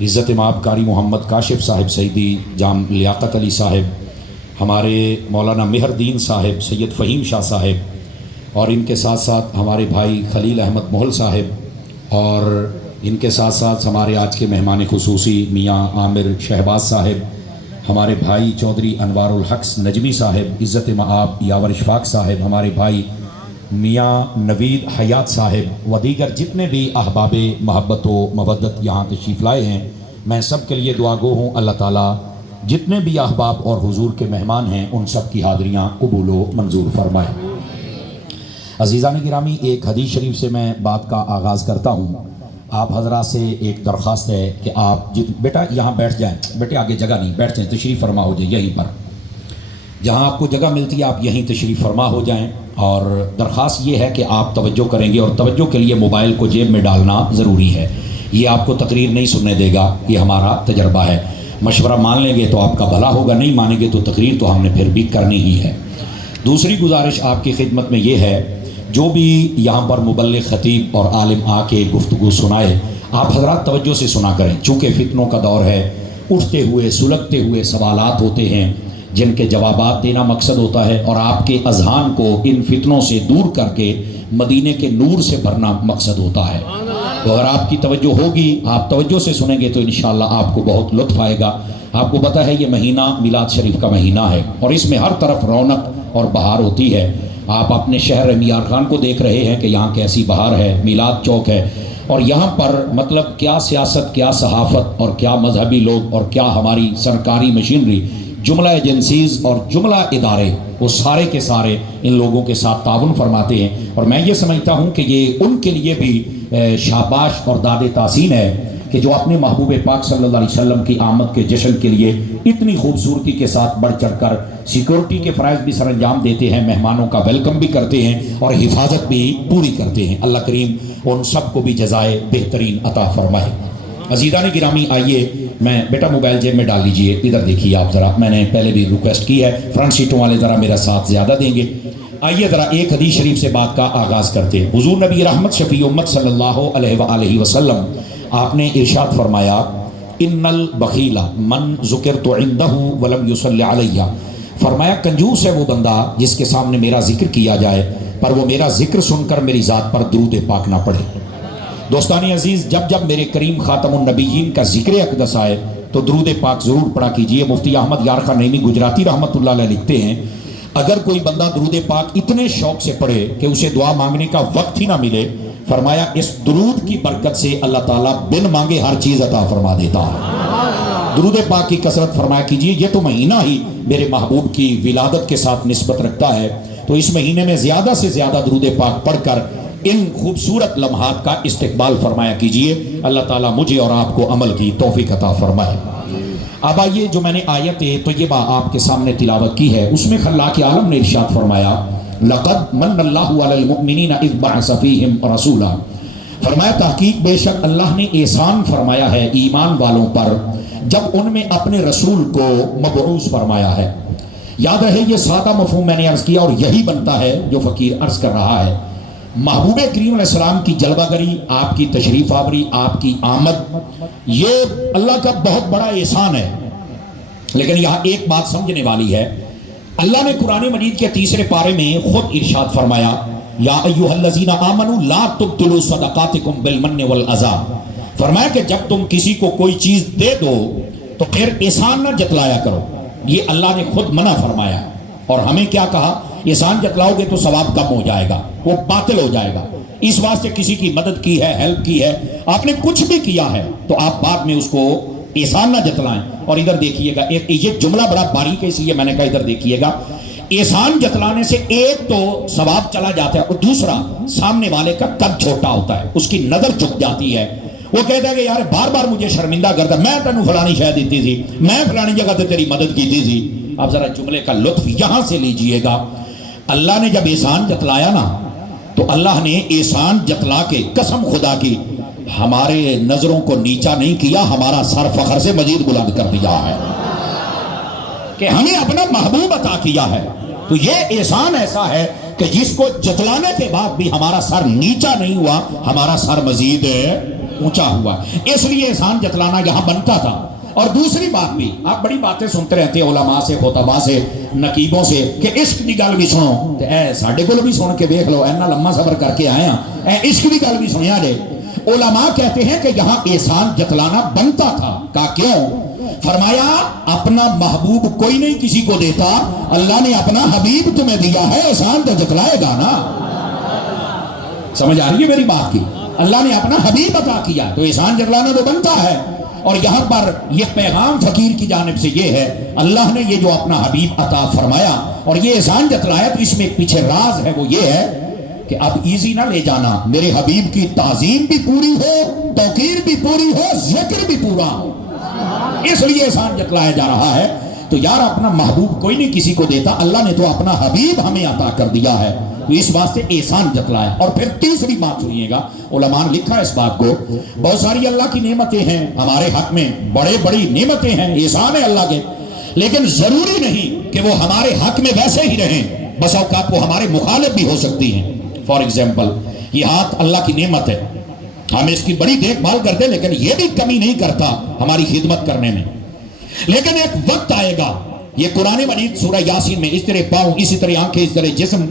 عزت مآب قاری محمد کاشف صاحب سعیدی، جام لیاقت علی صاحب، ہمارے مولانا مہر الدین صاحب، سید فہیم شاہ صاحب، اور ان کے ساتھ ساتھ ہمارے بھائی خلیل احمد محل صاحب، اور ان کے ساتھ ساتھ ہمارے آج کے مہمان خصوصی میاں عامر شہباز صاحب، ہمارے بھائی چودھری انوار الحق نجمی صاحب، عزت مآب یاور اشفاق صاحب، ہمارے بھائی میاں نوید حیات صاحب و دیگر جتنے بھی احباب محبت و مودت یہاں تشریف لائے ہیں، میں سب کے لیے دعا گو ہوں اللہ تعالیٰ جتنے بھی احباب اور حضور کے مہمان ہیں ان سب کی حاضریاں قبول و منظور فرمائے۔ عزیزان گرامی، ایک حدیث شریف سے میں بات کا آغاز کرتا ہوں۔ آپ حضرات سے ایک درخواست ہے کہ آپ بیٹا یہاں بیٹھ جائیں، بیٹے آگے جگہ نہیں، بیٹھ جائیں، تشریف فرما ہو جائیں یہیں پر، جہاں آپ کو جگہ ملتی ہے آپ یہیں تشریف فرما ہو جائیں۔ اور درخواست یہ ہے کہ آپ توجہ کریں گے، اور توجہ کے لیے موبائل کو جیب میں ڈالنا ضروری ہے۔ یہ آپ کو تقریر نہیں سننے دے گا، یہ ہمارا تجربہ ہے۔ مشورہ مان لیں گے تو آپ کا بھلا ہوگا، نہیں مانیں گے تو تقریر تو ہم نے پھر بھی کرنی ہی ہے۔ دوسری گزارش آپ کی خدمت میں یہ ہے، جو بھی یہاں پر مبلغ خطیب اور عالم آ کے گفتگو سنائے آپ حضرات توجہ سے سنا کریں، چونکہ فتنوں کا دور ہے، اٹھتے ہوئے سلگتے ہوئے سوالات ہوتے ہیں جن کے جوابات دینا مقصد ہوتا ہے، اور آپ کے اذہان کو ان فتنوں سے دور کر کے مدینے کے نور سے بھرنا مقصد ہوتا ہے۔ تو اگر آپ کی توجہ ہوگی، آپ توجہ سے سنیں گے تو انشاءاللہ آپ کو بہت لطف آئے گا۔ آپ کو پتہ ہے یہ مہینہ میلاد شریف کا مہینہ ہے، اور اس میں ہر طرف رونق اور بہار ہوتی ہے۔ آپ اپنے شہر میار خان کو دیکھ رہے ہیں کہ یہاں کیسی بہار ہے، میلاد چوک ہے، اور یہاں پر مطلب کیا سیاست، کیا صحافت، اور کیا مذہبی لوگ، اور کیا ہماری سرکاری مشینری، جملہ ایجنسیز اور جملہ ادارے، وہ سارے کے سارے ان لوگوں کے ساتھ تعاون فرماتے ہیں۔ اور میں یہ سمجھتا ہوں کہ یہ ان کے لیے بھی شاباش اور داد تحسین ہے کہ جو اپنے محبوب پاک صلی اللہ علیہ وسلم کی آمد کے جشن کے لیے اتنی خوبصورتی کے ساتھ بڑھ چڑھ کر سیکورٹی کے فرائض بھی سر انجام دیتے ہیں، مہمانوں کا ویلکم بھی کرتے ہیں اور حفاظت بھی پوری کرتے ہیں۔ اللہ کریم ان سب کو بھی جزائے بہترین عطا فرمائے۔ عزیزان گرامی، آئیے میں بیٹا موبائل جیب میں ڈال لیجئے، ادھر دیکھیے آپ ذرا، میں نے پہلے بھی ریکویسٹ کی ہے، فرنٹ سیٹوں والے ذرا میرا ساتھ زیادہ دیں گے۔ آئیے ذرا ایک حدیث شریف سے بات کا آغاز کرتے ہیں۔ حضور نبی رحمت شفیع امت صلی اللہ علیہ وآلہ وسلم آپ نے ارشاد فرمایا، ان البخیل من ذکرت عندہ ولم یصلی علیہ، فرمایا کنجوس ہے وہ بندہ جس کے سامنے میرا ذکر کیا جائے پر وہ میرا ذکر سن کر میری ذات پر درود پاک نہ پڑھے۔ دوستانی عزیز، جب جب میرے کریم خاتم النبیین کا ذکر اقدس آئے تو درود پاک ضرور پڑھا کیجئے۔ مفتی احمد یارخان نعیمی گجراتی رحمت اللہ علیہ لکھتے ہیں، اگر کوئی بندہ درود پاک اتنے شوق سے پڑھے کہ اسے دعا مانگنے کا وقت ہی نہ ملے، فرمایا اس درود کی برکت سے اللہ تعالیٰ بن مانگے ہر چیز عطا فرما دیتا ہے۔ درود پاک کی کثرت فرمایا کیجئے۔ یہ تو مہینہ ہی میرے محبوب کی ولادت کے ساتھ نسبت رکھتا ہے، تو اس مہینے میں زیادہ سے زیادہ درود پاک پڑھ کر ان خوبصورت لمحات کا استقبال فرمایا کیجئے۔ اللہ تعالیٰ مجھے اور آپ کو عمل کی توفیق عطا فرمائے۔ اب آئیے، جو میں نے آیت طیبہ آپ کے سامنے تلاوت کی ہے اس میں خلاق عالم نے ارشاد فرمایا، لقد من اللہ علی المؤمنین اذ بعث فیہم رسولا، فرمایا تحقیق بے شک اللہ نے احسان فرمایا ہے ایمان والوں پر جب ان میں اپنے رسول کو مبعوث فرمایا ہے۔ یاد رہے یہ سادہ مفہوم میں نے عرض کیا اور یہی بنتا ہے جو فقیر عرض کر رہا ہے۔ محبوب کریم علیہ السلام کی جلوہ گری، آپ کی تشریف آوری، آپ کی آمد، یہ اللہ کا بہت بڑا احسان ہے۔ لیکن یہاں ایک بات سمجھنے والی ہے، اللہ نے قرآن مجید کے تیسرے پارے میں خود ارشاد فرمایا، یا ایھا الذین آمنوا لا تبطلوا صدقاتکم بالمن والاذی، فرمایا کہ جب تم کسی کو کوئی چیز دے دو تو پھر احسان نہ جتلایا کرو۔ یہ اللہ نے خود منع فرمایا، اور ہمیں کیا کہا، احسان جتلاؤ گے تو ثواب کم ہو جائے گا، وہ باطل ہو جائے گا۔ اس واسطے کسی کی مدد کی ہے، ہیلپ کی ہے، آپ نے کچھ بھی کیا ہے تو آپ بعد میں اس کو احسان نہ جتلائیں۔ اور ادھر دیکھیے گا، یہ جملہ بڑا باریک ہے، اس لیے میں نے کہا ادھر دیکھیے گا، احسان جتلانے سے ایک تو ثواب چلا جاتا ہے، اور دوسرا سامنے والے کا قد چھوٹا ہوتا ہے، اس کی نظر جھک جاتی ہے، وہ کہتا ہے کہ یار بار بار مجھے شرمندہ کرتا، میں تینوں فلانی شے دیتی تھی، میں فلانی جگہ تے تیری مدد کی تھی۔ آپ ذرا جملے کا لطف یہاں سے لیجئے گا، اللہ نے جب احسان جتلایا نا تو اللہ نے احسان جتلا کے قسم خدا کی ہمارے نظروں کو نیچا نہیں کیا، ہمارا سر فخر سے مزید بلند کر دیا ہے کہ ہمیں اپنا محبوب عطا کیا ہے۔ تو یہ احسان ایسا ہے کہ جس کو جتلانے کے بعد بھی ہمارا سر نیچا نہیں ہوا، ہمارا سر مزید اونچا ہوا. اس لیے احسان جتلانا یہاں بنتا تھا. اور دوسری بات بھی, آپ بڑی باتیں سنتے رہتے ہیں علماء سے, خطباء سے, نقیبوں سے کہ عشق کی گل بھی سنو. تے اے ساڈے کول بھی سن کے دیکھ لو, اینا لمبا سفر کر کے آئے ہیں, اے عشق کی گل بھی سنیا جے. علماء کہتے ہیں کہ یہاں احسان جتلانا بنتا تھا. کہا کیوں؟ فرمایا اپنا محبوب کوئی نہیں کسی کو دیتا, اللہ نے اپنا حبیب تمہیں دیا ہے, احسان تو جتلائے گا نا. سمجھ آ رہی ہے میری بات کی؟ اللہ نے اپنا حبیب عطا کیا تو احسان جتلانا تو بنتا ہے. اور یہاں پر یہ پیغام فقیر کی جانب سے یہ ہے, اللہ نے یہ جو اپنا حبیب عطا فرمایا اور یہ احسان جتلایا, تو اس میں ایک پیچھے راز ہے, وہ یہ ہے کہ اب ایزی نہ لے جانا, میرے حبیب کی تعظیم بھی پوری ہو, توقیر بھی پوری ہو, ذکر بھی پورا ہو, اس لیے احسان جتلایا جا رہا ہے. تو یار اپنا محبوب کوئی نہیں کسی کو دیتا, اللہ نے تو اپنا حبیب ہمیں عطا کر دیا ہے, تو اس واسطے احسان جتلایا. اور پھر تیسری بات سنیے گا, علماء نے لکھا ہے اس بات کو, بہت ساری اللہ کی نعمتیں ہیں ہمارے حق میں, بڑے بڑی نعمتیں ہیں, احسان ہے اللہ کے, لیکن ضروری نہیں کہ وہ ہمارے حق میں ویسے ہی رہیں, بس اوقات وہ ہمارے مخالف بھی ہو سکتی ہیں. فار ایگزامپل, یہ ہاتھ اللہ کی نعمت ہے, ہم اس کی بڑی دیکھ بھال کرتے ہیں, لیکن یہ بھی کمی نہیں کرتا ہماری خدمت کرنے میں. لیکن ایک وقت آئے گا, یہ قرآن مجید سورہ یاسین میں, اس طرح پاؤں اسی طرح آنکھیں اس طرح جسم,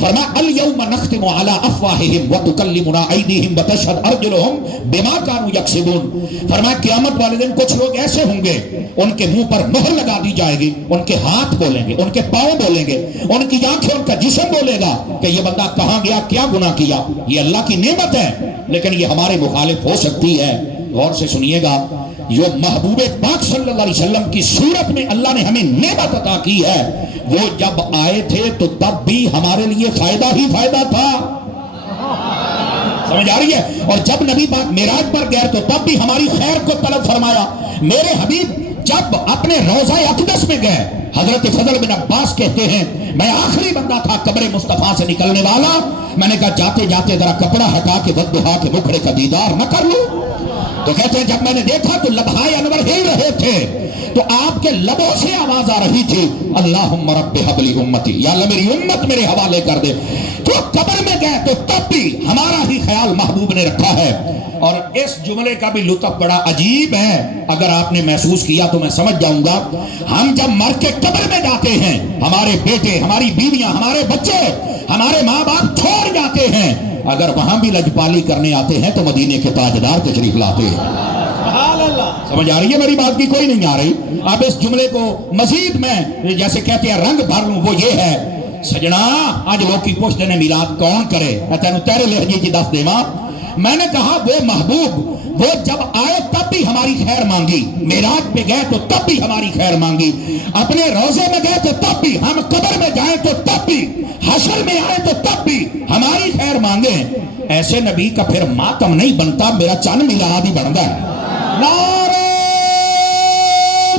فرمایا الیوم نختم علی افواہہم وتکلمنا ایدیہم وتشہد ارجلہم بما کانوا یکسبون. فرمایا قیامت والے دن کچھ لوگ ایسے ہوں گے, ان کے منہ پر مہر لگا دی جائے گی, ان کے ہاتھ بولیں گے, ان کے پاؤں بولیں گے, ان کی آنکھیں, ان کا جسم بولے گا کہ یہ بندہ کہاں گیا, کیا گناہ کیا. یہ اللہ کی نعمت ہے, لیکن یہ ہمارے مخالف ہو سکتی ہے. غور سے سنیے گا, جو محبوب پاک صلی اللہ علیہ وسلم کی صورت میں اللہ نے ہمیں نعمت عطا کی ہے, وہ جب آئے تھے تو تب بھی ہمارے لیے فائدہ ہی فائدہ تھا. سمجھ آ رہی ہے؟ اور جب نبی پاک معراج پر گئے تو تب بھی ہماری خیر کو طلب فرمایا. میرے حبیب جب اپنے روضہ اقدس میں گئے, حضرت فضل بن عباس کہتے ہیں میں آخری بندہ تھا قبر مصطفیٰ سے نکلنے والا, میں نے کہا جاتے جاتے ذرا کپڑا ہٹا کے ودہا کے مکھڑے کا دیدار نہ کر لوں. تو کہتے ہیں جب میں نے دیکھا تو لبہائے انور ہل رہے تھے, تو آپ کے لبوں سے آواز آ رہی تھی اللہم رب حب لی امتی, یا اللہ میری امت میرے حوالے کر دے. تو قبر میں گئے تو تب بھی ہمارا ہی خیال محبوب نے رکھا ہے. اور اس جملے کا بھی لطف بڑا عجیب ہے, اگر آپ نے محسوس کیا تو میں سمجھ جاؤں گا. ہم جب مر کے قبر میں جاتے ہیں, ہمارے بیٹے, ہماری بیویاں, ہمارے بچے, ہمارے ماں باپ چھوڑ جاتے ہیں, اگر وہاں بھی لجپالی کرنے آتے ہیں تو مدینے کے تاجدار تشریف لاتے ہیں. سمجھ آ رہی ہے میری بات کی؟ کوئی نہیں آ رہی. اب اس جملے کو مزید میں جیسے کہتے ہیں رنگ بھر لوں, وہ یہ ہے سجنا, آج لوگ کی پوچھتے ہیں میلاد کون کرے, میں تینوں تیرے لہجے کی دس دے ماں. میں نے کہا وہ محبوب وہ جب آئے تب بھی ہماری خیر مانگی, معراج پہ گئے تو تب بھی ہماری خیر مانگی, اپنے روزے میں گئے تو تب بھی, ہم قبر میں جائیں تو تب بھی, حشر میں آئے تو تب بھی ہماری خیر مانگے. ایسے نبی کا پھر ماتم نہیں بنتا, میرا چند میلاد ہی بن گیا. نعرہ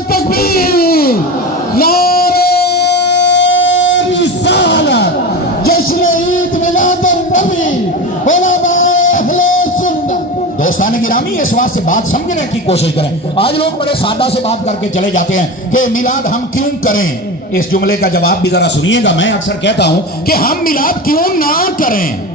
تکبیر, نعرہ رسالت, جشن عید میلاد النبی, علماء اہل سنت. دوستان گرامی, اس واسطے بات سمجھنے کی کوشش کریں. آج لوگ بڑے سادہ سے بات کر کے چلے جاتے ہیں کہ میلاد ہم کیوں کریں. اس جملے کا جواب بھی ذرا سنیے گا. میں اکثر کہتا ہوں کہ ہم میلاد کیوں نہ کریں.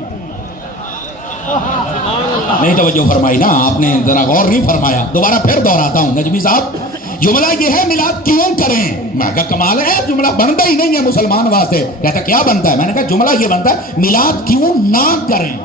نہیں توجہ فرمائی نا آپ نے, ذرا غور نہیں فرمایا. دوبارہ پھر دہراتا ہوں نجمی صاحب, جملہ یہ ہے میلاد کیوں کریں. میں کہا کمال ہے, جملہ بنتا ہی نہیں ہے مسلمان واسطے. کہتا کیا بنتا ہے؟ میں نے کہا جملہ یہ بنتا ہے میلاد کیوں نہ کریں.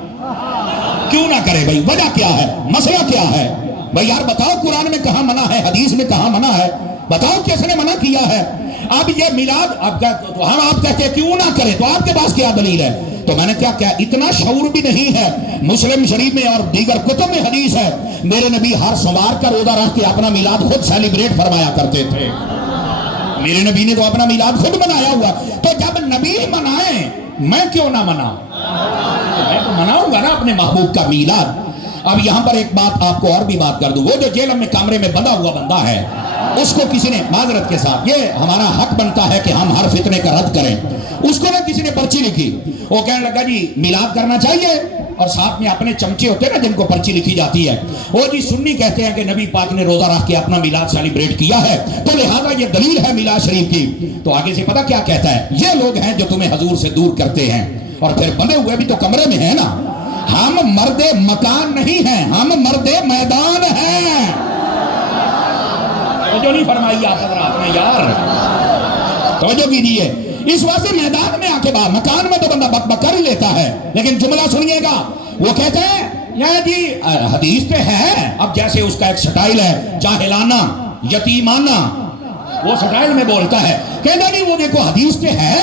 کیوں نہ کریں بھائی, وجہ کیا ہے, مسئلہ کیا ہے بھائی؟ یار بتاؤ قرآن میں کہاں منع ہے, حدیث میں کہاں منع ہے, بتاؤ کس نے منع کیا ہے. اب یہ میلاد ہم آپ کہتے ہیں کیوں نہ کریں, تو آپ کے پاس کیا دلیل ہے؟ تو میں نے کیا اتنا شعور بھی نہیں ہے. مسلم شریف میں اور دیگر کتب میں حدیث ہے, میرے نبی ہر سوموار کا روزہ رکھ کے اپنا میلاد خود سیلیبریٹ فرمایا کرتے تھے. میرے نبی نے تو اپنا میلاد خود منایا ہوا. تو جب نبی منائیں, میں کیوں نہ مناؤں؟ میں تو مناؤں گا نا اپنے محبوب کا میلاد. اب یہاں پر ایک بات آپ کو اور بھی بات کر دوں, وہ جو جیل میں کمرے میں بندہ ہوا بندہ ہے, اس کو کسی نے معذرت کے ساتھ, یہ ہمارا حق بنتا ہے کہ ہم ہر فتنے کا رد کریں, اس کو نا کسی نے پرچی لکھی, وہ کہنے لگا جی میلاد کرنا چاہیے, اور ساتھ میں اپنے چمچے ہوتے ہیں نا جن کو پرچی لکھی جاتی ہے, وہ جی سنی کہتے ہیں کہ نبی پاک نے روزہ رکھ کے اپنا میلاد سیلیبریٹ کیا ہے, تو لہذا یہ دلیل ہے میلاد شریف کی. تو آگے سے پتہ کیا کہتا ہے, یہ لوگ ہیں جو تمہیں حضور سے دور کرتے ہیں, اور پھر بندے ہوئے بھی تو کمرے میں ہیں نا. ہم ہم مرد مکان نہیں ہیں، ہم مرد میدان ہیں۔ توجہ نہیں فرمائی آپ حضرات نے یار، توجہ کیجیے۔ اس واسطے میدان میں آ کے بعد، مکان میں تو بندہ بک بک کر ہی لیتا ہے، لیکن جملہ سنیے گا، وہ کہتے ہیں یا جی حدیث پہ ہے، اب جیسے اس کا ایک سٹائل ہے جاہلانہ یتیمانہ، وہ سٹائل میں بولتا ہے، کہنا نہیں وہ دیکھو حدیث پہ ہے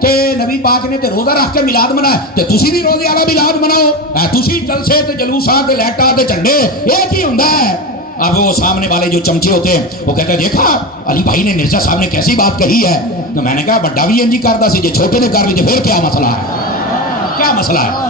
کہ نبی پاک نے تے روزہ رکھ کے میلاد منایا، تے تسی بھی روزے والا میلاد مناؤ، تسی جلسے تے جلوساں تے لیٹاں تے جھنڈے، یہ کی ہوندا ہے؟ اب وہ سامنے والے جو چمچے ہوتے ہیں وہ کہتے ہیں دیکھا علی بھائی نے مرزا صاحب نے کیسی بات کہی ہے، تو میں نے کہا بڑا بھی انجی کرتا سی، جے چھوٹے نے کر لی پھر کیا مسئلہ ہے؟ کیا مسئلہ ہے؟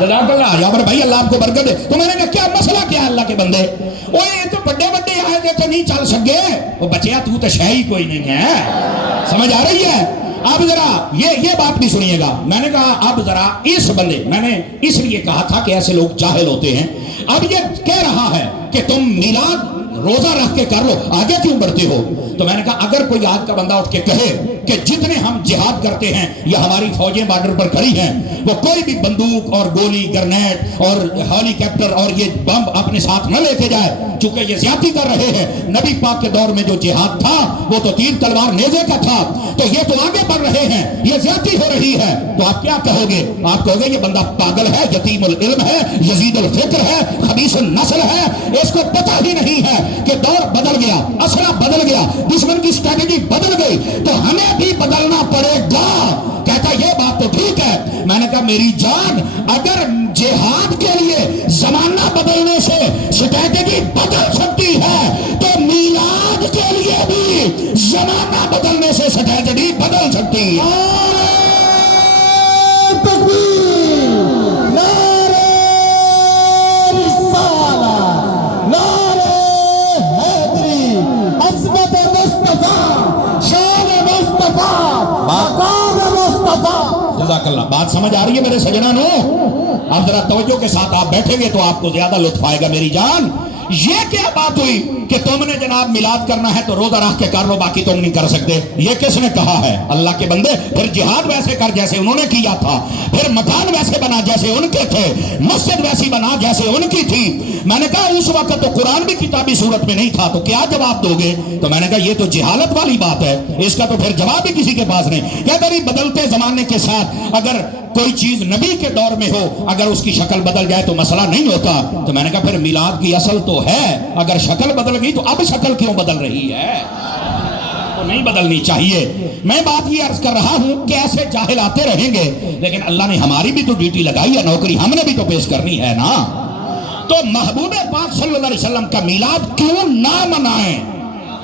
جزاک اللہ یا بھائی اللہ آپ کو برکت دے۔ تو میں نے کہا کیا مسئلہ کیا ہے اللہ کے بندے؟ اوہ یہ تو بڑے بڑے آئے تھے تو نہیں چل سکے، وہ بچیا تو شے ہی کوئی نہیں ہے، سمجھ آ رہی ہے؟ اب ذرا یہ بات بھی سنیے گا، میں نے کہا اب ذرا اس بندے، میں نے اس لیے کہا تھا کہ ایسے لوگ جاہل ہوتے ہیں، اب یہ کہہ رہا ہے کہ تم میلاد روزہ رکھ کے کر لو، آگے کیوں بڑھتے ہو؟ تو میں نے کہا اگر کوئی آج کا بندہ اٹھ کے کہے کہ جتنے ہم جہاد کرتے ہیں یا ہماری فوجیں بارڈر پر کھڑی ہیں وہ کوئی بھی بندوق اور گولی گرنیٹ اور ہیلی کاپٹر اور یہ بم اپنے ساتھ نہ لے کے جائے، چونکہ یہ زیادتی کر رہے ہیں، نبی پاک کے دور میں جو جہاد تھا وہ تو تیر تلوار نیزے کا تھا، تو یہ تو آگے بڑھ رہے ہیں، یہ زیادتی ہو رہی ہے، تو آپ کیا کہو گے؟ آپ کہو گے یہ بندہ پاگل ہے، یتیم العلم ہے، یزید الفکر ہے، خبیث النسل ہے، اس کو پتہ ہی نہیں ہے کہ دور بدل گیا، اسلحہ بدل گیا، دشمن کی اسٹریٹجی بدل گئی، تو ہمیں بھی بدلنا پڑے گا۔ کہتا یہ بات تو ٹھیک ہے۔ میں نے کہا میری جان، اگر جہاد کے لیے زمانہ بدلنے سے اسٹریٹجی بدل سکتی ہے تو میلاد کے لیے بھی زمانہ بدلنے سے اسٹریٹجی بدل سکتی ہے۔ جزاک اللہ، بات سمجھ آ رہی ہے میرے سجنانو؟ اب ذرا توجہ کے ساتھ آپ بیٹھیں گے تو آپ کو زیادہ لطف آئے گا میری جان۔ یہ کیا بات ہوئی کہ تم نے جناب میلاد کرنا ہے تو روزہ رکھ کے کر لو، باقی تم نہیں کر سکتے؟ یہ کس نے کہا ہے؟ اللہ کے بندے، پھر جہاد ویسے کر جیسے انہوں نے کیا تھا، پھر مکان ویسے بنا جیسے ان کے تھے، مسجد ویسی بنا جیسے ان کی تھی۔ میں نے کہا اس وقت تو قرآن بھی کتابی صورت میں نہیں تھا، تو کیا جواب دو گے؟ تو میں نے کہا یہ تو جہالت والی بات ہے، اس کا تو پھر جواب بھی کسی کے پاس نہیں۔ کہتا نہیں بدلتے زمانے کے ساتھ اگر کوئی چیز نبی کے دور میں ہو، اگر اس کی شکل بدل جائے تو مسئلہ نہیں ہوتا۔ تو میں نے کہا پھر میلاد کی اصل تو ہے، اگر شکل بدل گئی تو اب شکل کیوں بدل رہی ہے؟ تو نہیں بدلنی چاہیے۔ میں بات یہ عرض کر رہا ہوں کہ ایسے جاہل آتے رہیں گے، لیکن اللہ نے ہماری بھی تو ڈیوٹی لگائی ہے، نوکری ہم نے بھی تو پیش کرنی ہے نا۔ تو محبوب پاک صلی اللہ علیہ وسلم کا میلاد کیوں نہ منائیں؟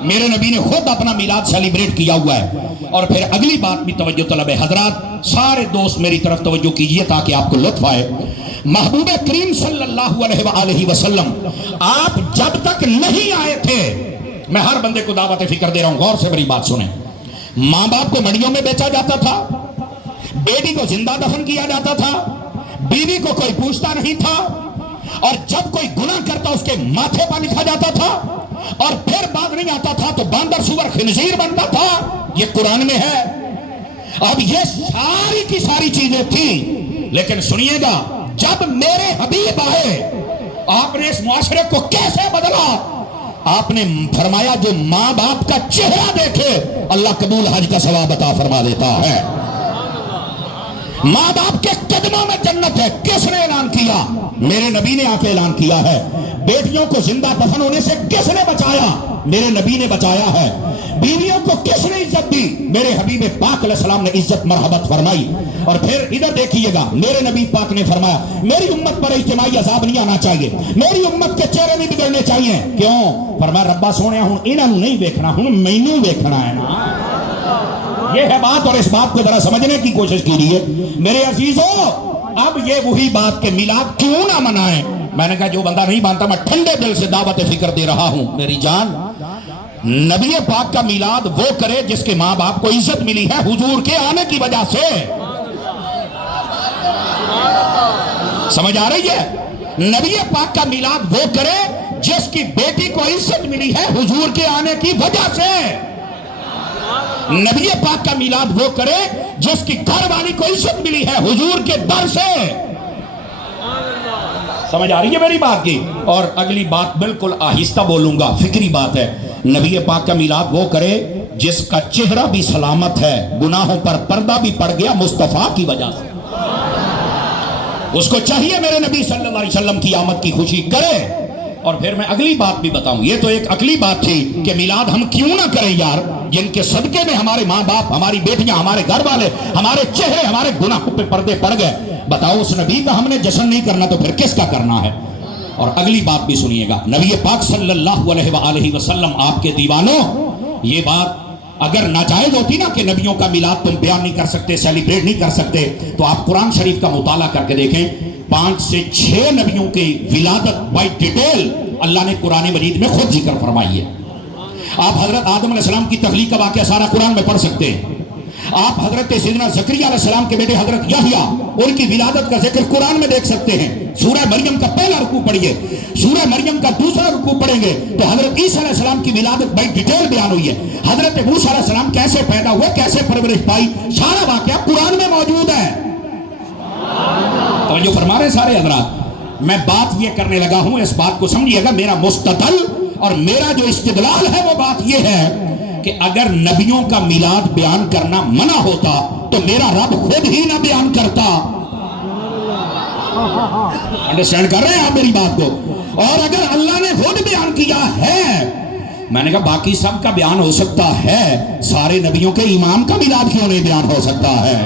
میرے نبی نے خود اپنا میلاد سیلیبریٹ کیا ہوا ہے۔ اور پھر اگلی بات بھی توجہ طلب ہے، حضرات سارے دوست میری طرف توجہ کیجئے تاکہ آپ کو لطف آئے۔ محبوب کریم صلی اللہ علیہ وآلہ وسلم آپ جب تک نہیں آئے تھے، میں ہر بندے کو دعوت فکر دے رہا ہوں، غور سے بڑی بات سنیں، ماں باپ کو منڈیوں میں بیچا جاتا تھا، بیٹی کو زندہ دفن کیا جاتا تھا، بیوی کو کوئی پوچھتا نہیں تھا، اور جب کوئی گناہ کرتا اس کے ماتھے پر لکھا جاتا تھا، اور پھر باز نہیں آتا تھا تو باندر سور خنزیر بنتا تھا۔ یہ قرآن میں ہے۔ اب یہ ساری کی ساری چیزیں تھیں، لیکن سنیے گا جب میرے حبیب آئے آپ نے اس معاشرے کو کیسے بدلا؟ آپ نے فرمایا جو ماں باپ کا چہرہ دیکھے اللہ قبول حج کا ثواب عطا فرما دیتا ہے۔ ماں باپ کے قدموں میں جنت ہے۔ کس نے اعلان کیا؟ میرے نبی نے آ کے اعلان کیا ہے۔ بیٹیوں کو زندہ دفن ہونے سے کس نے بچایا؟ میرے نبی نے بچایا ہے۔ بیویوں کو کس نے عزت دی؟ میرے حبیب پاک علیہ السلام نے عزت مرحبت فرمائی۔ اور پھر ادھر دیکھیے گا، میرے نبی پاک نے فرمایا میری امت پر اجتماعی عذاب نہیں آنا چاہیے، میری امت کے چہرے نہیں بگڑنے چاہیے۔ کیوں؟ فرمایا ربا سونے ہوں انہوں نہیں دیکھنا، ہوں مینوں دیکھنا ہے نا۔ یہ ہے بات، اور اس بات کو ذرا سمجھنے کی کوشش کیجیے میرے عزیزوں۔ اب یہ وہی بات کہ میلاد کیوں نہ منائیں؟ میں نے کہا جو بندہ نہیں مانتا میں ٹھنڈے دل سے دعوت فکر دے رہا ہوں میری جان۔ نبی پاک کا میلاد وہ کرے جس کے ماں باپ کو عزت ملی ہے حضور کے آنے کی وجہ سے۔ سمجھ آ رہی ہے؟ نبی پاک کا میلاد وہ کرے جس کی بیٹی کو عزت ملی ہے حضور کے آنے کی وجہ سے۔ نبی پاک کا میلاد وہ کرے جس کی گھر والی کو عزت ملی ہے حضور کے در سے۔ سمجھ آ رہی ہے میری بات کی؟ اور اگلی بات بالکل آہستہ بولوں گا، فکری بات ہے. نبی پاک کا میلاد وہ کرے جس کا چہرہ بھی سلامت ہے، گناہوں پر پردہ بھی پڑ گیا مصطفیٰ کی وجہ سے. اس کو چاہیے میرے نبی صلی اللہ علیہ وسلم کی آمد کی خوشی کرے. اور پھر میں اگلی بات بھی بتاؤں. یہ تو ایک عقلی بات تھی کہ میلاد ہم کیوں نہ کریں یار، جن کے صدقے میں ہمارے ماں باپ، ہماری بیٹیاں، ہمارے گھر والے، ہمارے چہرے ہمارے گناہوں پہ پردے پڑ گئے. بتاؤ اس نبی کا ہم نے جشن نہیں کرنا تو پھر کس کا کرنا ہے؟ اور اگلی بات بھی سنیے گا. نبی پاک صلی اللہ علیہ وآلہ وسلم، آپ کے دیوانوں، یہ بات اگر ناجائز ہوتی نا کہ نبیوں کا میلاد تم بیان نہیں کر سکتے، سیلیبریٹ نہیں کر سکتے، تو آپ قرآن شریف کا مطالعہ کر کے دیکھیں. 5 سے 6 نبیوں کی ولادت بائی ڈیٹیل اللہ نے قرآن مجید میں خود ذکر فرمائی ہے. آپ حضرت آدم علیہ السلام کی تخلیق کا واقعہ سارا قرآن میں پڑھ سکتے ہیں. آپ حضرت سیدنا زکریا علیہ السلام کے بیٹے حضرت یحییٰ، ان کی ولادت کا ذکر قرآن میں دیکھ سکتے ہیں. سورہ مریم کا پہلا رکوع پڑھیے، سورہ مریم کا دوسرا رکوع پڑھیں گے تو حضرت عیسیٰ علیہ السلام کی ولادت بائی ڈیٹیل بیان ہوئی ہے. حضرت موسیٰ علیہ السلام کیسے پیدا ہوئے، کیسے پرورش پائی، سارا واقعہ قرآن میں موجود ہے. توجہ فرما رہے سارے حضرات. میں بات یہ کرنے لگا ہوں، اس بات کو سمجھیے گا. میرا مستدل اور میرا جو استدلال ہے وہ بات یہ ہے کہ اگر نبیوں کا میلاد بیان کرنا منع ہوتا تو میرا رب خود ہی نہ بیان کرتا. انڈرسٹینڈ کر رہے ہیں آپ میری بات کو؟ اور اگر اللہ نے خود بیان کیا ہے، میں نے کہا باقی سب کا بیان ہو سکتا ہے، سارے نبیوں کے امام کا میلاد کیوں نہیں بیان ہو سکتا ہے؟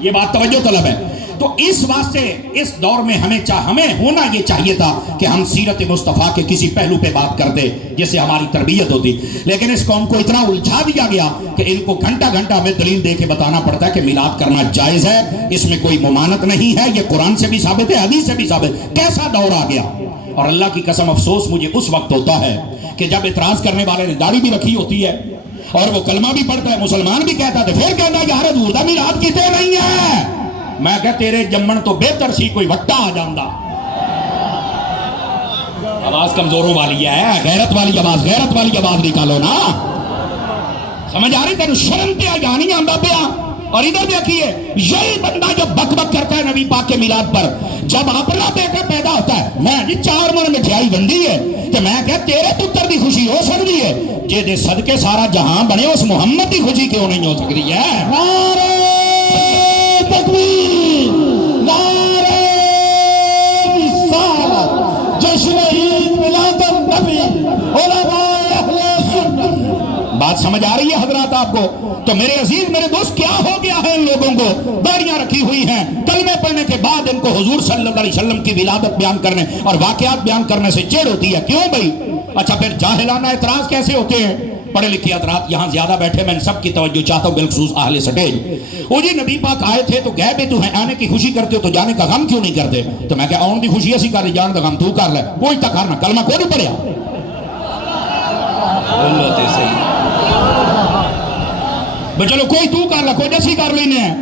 یہ بات توجہ طلب ہے. تو اس واسطے اس دور میں ہمیں ہونا یہ چاہیے تھا کہ ہم سیرت مصطفیٰ کے کسی پہلو پہ بات کرتے جس سے ہماری تربیت ہوتی. لیکن اس قوم کو اتنا الجھا دیا گیا کہ ان کو گھنٹہ گھنٹہ ہمیں دلیل دے کے بتانا پڑتا ہے کہ میلاد کرنا جائز ہے، اس میں کوئی ممانعت نہیں ہے، یہ قرآن سے بھی ثابت ہے، حدیث سے بھی ثابت. کیسا دور آ گیا. اور اللہ کی قسم افسوس مجھے اس وقت ہوتا ہے کہ جب اعتراض کرنے والے نے داڑھی بھی رکھی ہوتی ہے اور وہ کلمہ بھی پڑھتا ہے، مسلمان بھی کہتا ہے، پھر کہتا ہے کہ یار حضور دا میلاد کیتے نہیں ہے. میں کہا تیرے جمن تو بہتر سی کوئی وٹا آ جاندہ. آواز کمزوروں والی ہے، غیرت والی آواز نکالو نا. سمجھ آ رہی تیرے شرم تے آ نہیں آندہ پیا. اور ادھر دیکھیے یہی بندہ جو بک بک کرتا ہے نبی پاک کے میلاد پر، جب اپنا بیٹا پیدا ہوتا ہے، میں جی 4 من مٹھائی بندی ہے تو میں کہا تیرے پتر دی خوشی ہو سکتی ہے، جے دے صدقے سارا جہاں بنے اس محمد دی خوشی کیوں نہیں ہو سکتی ہے؟ نعرہ تکبیر، نعرہ رسالت، جشن عید میلاد النبی، علماء اہل سنت. بات سمجھ آ رہی ہے حضرات آپ کو؟ تو میرے عزیز میرے دوست کیا ہو گیا ہے ان لوگوں کو؟ داڑیاں رکھی ہوئی ہیں، کلمے پڑھنے کے بعد ان کو حضور صلی اللہ علیہ وسلم کی ولادت بیان کرنے اور واقعات بیان کرنے سے چڑ ہوتی ہے. کیوں بھائی؟ اچھا پھر جاہلانہ اعتراض کیسے ہوتے ہیں؟ پڑھے لکھے حضرات یہاں زیادہ بیٹھے، میں ان سب کی توجہ چاہتا ہوں، بالخصوص اہل سٹیج. وہ جی نبی پاک آئے تھے تو گئے بھی تو ہیں، آنے کی خوشی کرتے ہو تو جانے کا غم کیوں نہیں کرتے؟ تو میں کہا آن دی خوشی اسی کر رہی، جان کا غم تو کر لے. کوئی تک کرنا کلمہ کوئی نہیں پڑھیا. چلو کوئی تو کر لے، کوئی جیسی کر لینے ہیں.